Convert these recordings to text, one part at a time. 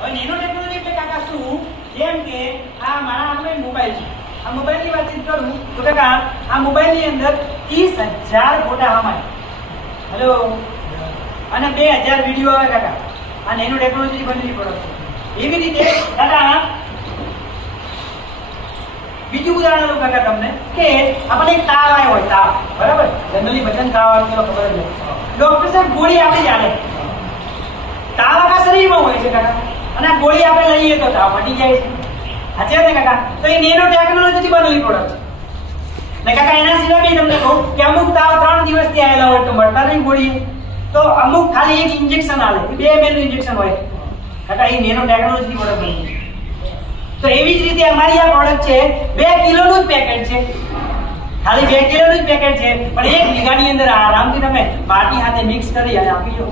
હવે nano technology એટલે કાકા શું? જેમ કે આ મારા આપણે મોબાઈલ છે, આ મોબાઈલની વાતચીત કરું તો કાકા આ મોબાઈલની અંદર 30,000 ફોટા હમાય, હેલો, અને 2000 વિડીયો આવે કાકા. આ નેનો ટેકનોલોજી બનેલી પ્રોડક્ટ છે. એવી રીતે કાકા બીજું ઉદાહરણ લઉં કાકા તમને કે આપણને એક તાવ આવ્યો હોય, તાવ, બરાબર, જનરલી બધાને તાવ આવે તો ખબર જ હોય. ડોક્ટર સાહેબ ગોળી આપી જાણે, તાવ આપણા શરીરમાં હોય છે કાકા, અને આ ગોળી આપણે લઈએ તો તાવ મટી જાય છે. સાચી વાત ને કાકા? તો એ નેનો ટેકનોલોજીથી બનેલી પ્રોડક્ટ છે. ને કાકા એના સિવાય બી તમને કહું કે અમુક તાવ 3 દિવસથી આવેલા હોય તો મળતા નહીં ગોળી, તો અમુક ખાલી એક ઇન્જેક્શન આલે, 2 ml નું ઇન્જેક્શન હોય કાકા, એ નેનો ટેકનોલોજીથી પ્રોડક્ટ બની છે. તો એવી જ રીતે અમારી આ પ્રોડક્ટ છે 2 કિલોનું જ પેકેટ છે, ખાલી 2 કિલોનું જ પેકેટ છે, પણ 1 વીઘાની અંદર આરામથી તમે માટી સાથે મિક્સ કરી અને આપી દો.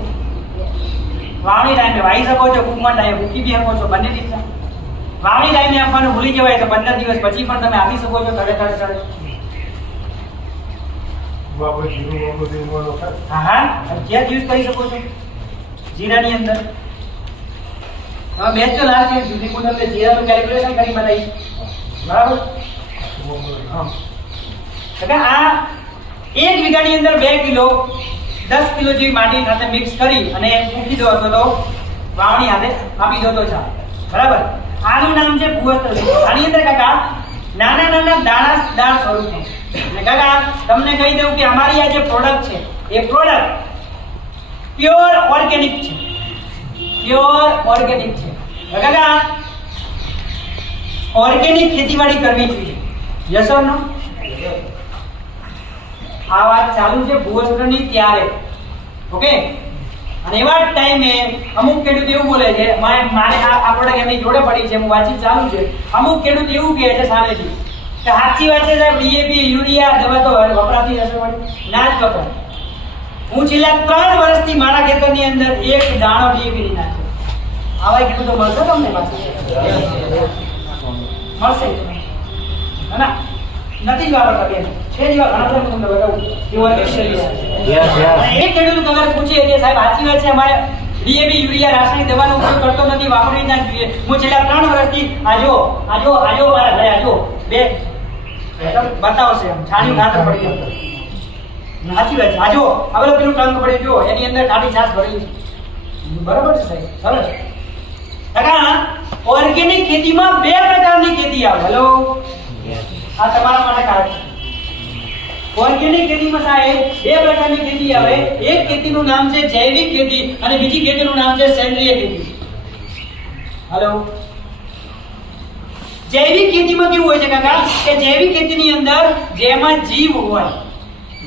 વાવણી ટાઈમે વાવી શકો છો, કુકમાં ટાઈમે મૂકી બી શકો છો, બંને રીતના. વાવણી ટાઈમે આપવાનું ભૂલી જવાય તો 15 દિવસ પછી પણ તમે આપી શકો છો, તળે. હા, જ્યાં યુઝ કરી શકો છો જીરાની અંદર. હવે મેચ તો લાગે જુદી કોઈ આપણે જીરાનું કેલ્ક્યુલેશન કરી બતાવી, બરાબર? કાકા આ 1 વીઘાની અંદર 2 કિલો 10 કિલો જેવી માટી સાથે મિક્સ કરી અને મૂકી દો તો વાવણી હાથે આપી દો તો ચાલે, બરાબર? આનું નામ છે ભૂવસ્ત્ર. આની અંદર કાકા નાના નાના દાણા સ્વરૂપનું. અને કાકા તમને કહી દઉં કે અમારી આ જે પ્રોડક્ટ છે એ પ્રોડક્ટ પ્યોર ઓર્ગેનિક છે, પ્યોર ઓર્ગેનિક છે. કાકા ઓર્ગેનિક ખેતીવાડી કરવી જોઈએ, યસ ઓર નો? આ વાત ચાલુ છે ભૂવસ્ત્રની ત્યારે, ઓકે? અને એવા ટાઈમે અમુક ખેડૂત એવું બોલે છે, મારે આ પ્રોડક્ટ એમની જોડે પડી છે, હું વાતચીત ચાલુ છે, અમુક ખેડૂત એવું કહે છે સામેથી કે સાચી વાત છે સાહેબ, ડીએપી યુરિયા દવા તો વપરાતી હશે, ના જ વપરાય. હું છેલ્લા 3 વર્ષથી મારા ખેતરની અંદર એક દાણો ડીએપી નહીં નાખ્યો. આવા ખેડૂતો મળશે તમને પાસે? મળશે ના? નથી જ વાપરતા બેન, છે જ એવા ઘણા બધા તમને બતાવું કેવા એક ખેડૂત તમારે પૂછીએ કે સાહેબ સાચી વાત છે અમારે ડીએપી યુરિયા રાસાયણિક દવાનો ઉપયોગ કરતો નથી, વાપરી ના જોઈએ. હું છેલ્લા 3 વર્ષથી આજો મારા ઘરે આજો બે બતાવશે, એમ છાણિયું ખાતર પડી ગયું. સાચી વાત છે, આજો હવે પેલું ટંક પડી ગયો, એની અંદર કાઢી છાશ ભરેલી છે, બરાબર છે સાહેબ? સરસ. કાકા ઓર્ગેનિક ખેતીમાં 2 પ્રકારની ખેતી આવે. હેલો, આ તમારા માટે કાર્ડ છે. ઓર્ગેનિક ખેતીમાં સાહેબ 2 પ્રકારની ખેતી આવે. એક ખેતીનું નામ છે જૈવિક ખેતી અને બીજી ખેતીનું નામ છે સેન્દ્રિય ખેતી. હેલો, જૈવિક ખેતીમાં કેવું હોય છે કાકા કે જૈવિક ખેતીની અંદર જેમાં જીવ હોય,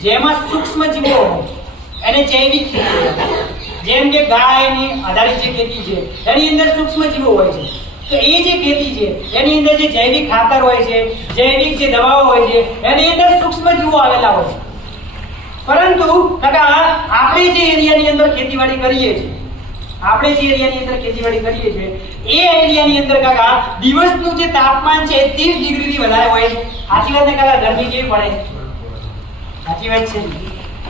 જેમાં સૂક્ષ્મ જીવો હોય એને જૈવિક ખેતી. જેમ કે ગાયની આધારિત જે ખેતી છે એની અંદર સૂક્ષ્મ જીવો હોય છે, તો એ જે ખેતી છે એની અંદર જે જૈવિક ખાતર હોય છે, જૈવિક જે દવાઓ હોય છે એની અંદર સૂક્ષ્મ જીવો આવેલા હોય છે. પરંતુ કાકા આપણે જે એરિયાની અંદર ખેતીવાડી કરીએ છીએ, એ એરિયાની અંદર કાકા દિવસનું જે તાપમાન છે 30 ડિગ્રીથી વધારે હોય છે. સાચી વાત ને કાકા? ગરમી કેવી પડે? સાચી વાત છે.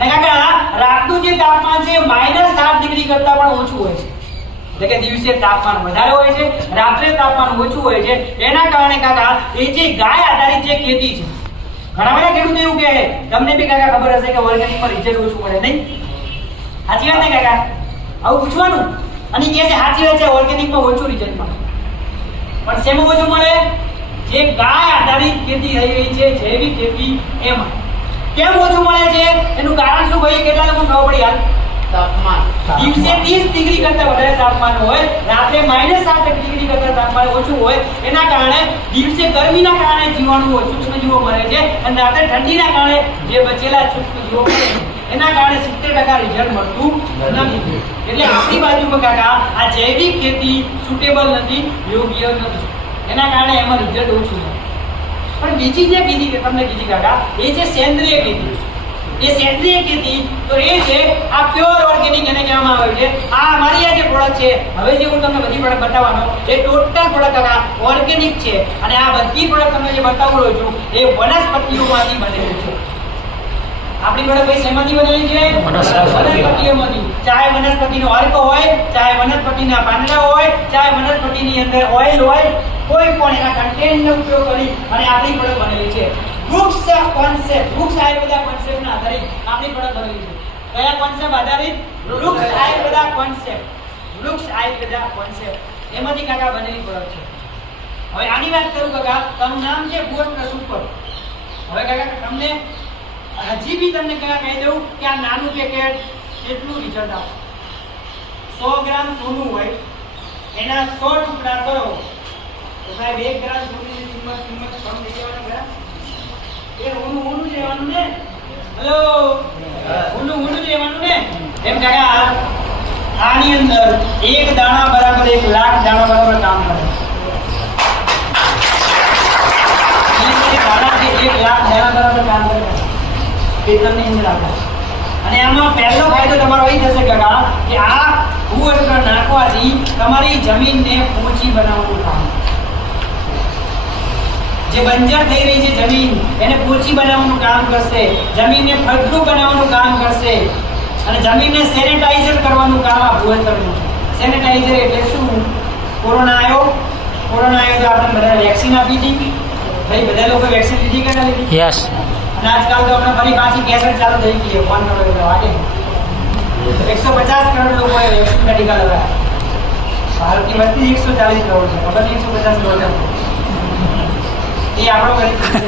અને કાકા રાતનું જે તાપમાન છે -7 ડિગ્રી કરતા પણ ઓછું હોય છે. એટલે કે દિવસે તાપમાન વધારે હોય છે, રાત્રે તાપમાન ઓછું હોય છે. એના કારણે કાકા એ જે ગાય આધારિત જે ખેતી છે, ઘણા બધા ખેડૂતો એવું કહે, તમને બી કાકા ખબર હશે કે ઓર્ગેનિકમાં રિઝલ્ટ ઓછું મળે, નહીં? સાચી વાત ને કાકા? આવું પૂછવાનું. અને કે છે સાચી વાત છે ઓર્ગેનિકમાં ઓછું રિઝલ્ટ મળે, પણ શેમાં ઓછું મળે? જે ગાય આધારિત ખેતી થઈ રહી છે, જૈવિક ખેતી, એમાં કેમ ઓછું મળે છે? એનું કારણ શું ભાઈ? કેટલા લોકો ખબર પડી? હાલ તાપમાન દિવસે 30 ડિગ્રી કરતા વધારે તાપમાન હોય, રાત્રે -7 ડિગ્રી કરતા તાપમાન ઓછું હોય. એના કારણે દિવસે ગરમીના કારણે જીવાણુઓ, સૂક્ષ્મ જીવો મરે છે, અને રાત્રે ઠંડીના કારણે જે બચેલા સૂક્ષ્મ જીવો મરે છે. એના કારણે 70% રિઝલ્ટ મળતું નથી. એટલે આપણી બાજુમાં કાકા આ જૈવિક ખેતી સુટેબલ નથી, યોગ્ય નથી. એના કારણે એમાં રિઝલ્ટ ઓછું છે. પણ બીજી જે ખેતી તમને કીધી કાકા એ છે સેન્દ્રિય ખેતી. એ સેન્દ્રિય ખેતી તો એ છે આ પ્યોર ઓર્ગેનિક એને કહેવામાં આવે છે. આ અમારી આ જે પ્રોડક્ટ છે, હવે જે હું તમને બધી પ્રોડક્ટ બતાવવાનો, એ ટોટલ પ્રોડક્ટ કાકા ઓર્ગેનિક છે. અને આ બધી પ્રોડક્ટ તમને જે બતાવું છું એ વનસ્પતિઓમાંથી બનેલી છે. આપણી જોડે ભાઈ શેમાંથી બનેલી છે? વનસ્પતિ. વનસ્પતિઓમાંથી. ચાહે વનસ્પતિનો અર્ક હોય, ચાહે વનસ્પતિના પાંદડા હોય, ચાહે વનસ્પતિની અંદર ઓઇલ હોય, કોઈ પણ એના કન્ટેન્ટનો ઉપયોગ કરી અને આપણી પ્રોડક્ટ બનેલી છે. વૃક્ષ કોન્સેપ્ટ, વૃક્ષ આયુર્વેદા કોન્સેપ્ટના આધારિત આપણી પ્રોડક્ટ બનેલી છે. કયા કોન્સેપ્ટ આધારિત? વૃક્ષ આયુર્વેદા કોન્સેપ્ટ. વૃક્ષ આયુર્વેદા કોન્સેપ્ટ એમાંથી કાકા બનેલી પ્રોડક્ટ છે. હવે આની વાત કરું કાકા, તમારું નામ છે ગોસ્ટ સુપર. હવે કાકા તમને હજી બી તમને કાકા કહી દઉં કે આ નાનું પેકેટ કેટલું રિઝલ્ટ આપશે. 100 ગ્રામ સોનું હોય, એના 100 ટુકડા કરો તો સાહેબ 1 ગ્રામ સોનીની કિંમત કમ થઈ જવાની ખરા? એ ઊનું જ રહેવાનું ને? હેલો, ઊનું જ રહેવાનું ને? એમ કાકા આની અંદર 1 દાણા બરાબર 1 લાખ દાણા બરાબર કામ કરે. એક લાખ દાણા બરાબર કામ કરે ખેતરની અંદર આપે. અને આમાં પહેલો ફાયદો તમારો એ થશે કાકા કે આ ભૂઅસ્ત્ર નાખવાથી તમારી જમીનને પોચી બનાવવાનું કામ, જે બંજર થઈ રહી છે જમીન એને પોચી બનાવવાનું કામ કરશે, જમીનને ફળદ્રુપ બનાવવાનું કામ કરશે અને જમીનને સેનેટાઇઝર કરવાનું કામ આ ભૂઅસ્ત્રનું છે. સેનેટાઇઝર એટલે શું? કોરોના આવ્યો તો આપણે બધા વેક્સિન આપી હતી ભાઈ, બધા લોકો વેક્સિન લીધી કે ના લીધી? યસ. અને આજકાલ તો આપણે ફરી પાછી કેસેટ ચાલુ થઈ ગઈ છે. ફોન કરો એટલે વાગે 150 કરોડ લોકોએ વેક્સિન ના ટીકા લગાવ્યા. ભારતની વસ્તી 140 કરોડ છે, ખબર નહીં 150 કરોડ એ આપણો ગરીબ છે.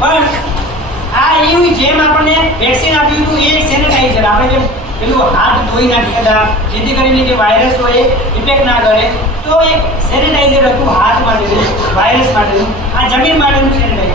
પણ આ એવું જેમ આપણને વેક્સિન આપ્યું હતું એ સેનેટાઇઝર, આપણે જેમ પેલું હાથ ધોઈ નાખી હતા જેથી કરીને જે વાયરસ હોય ઇફેક્ટ ના કરે, તો એક સેનેટાઇઝર હતું હાથ માટેનું, વાયરસ માટેનું, આ જમીન માટેનું સેનેટાઇઝર.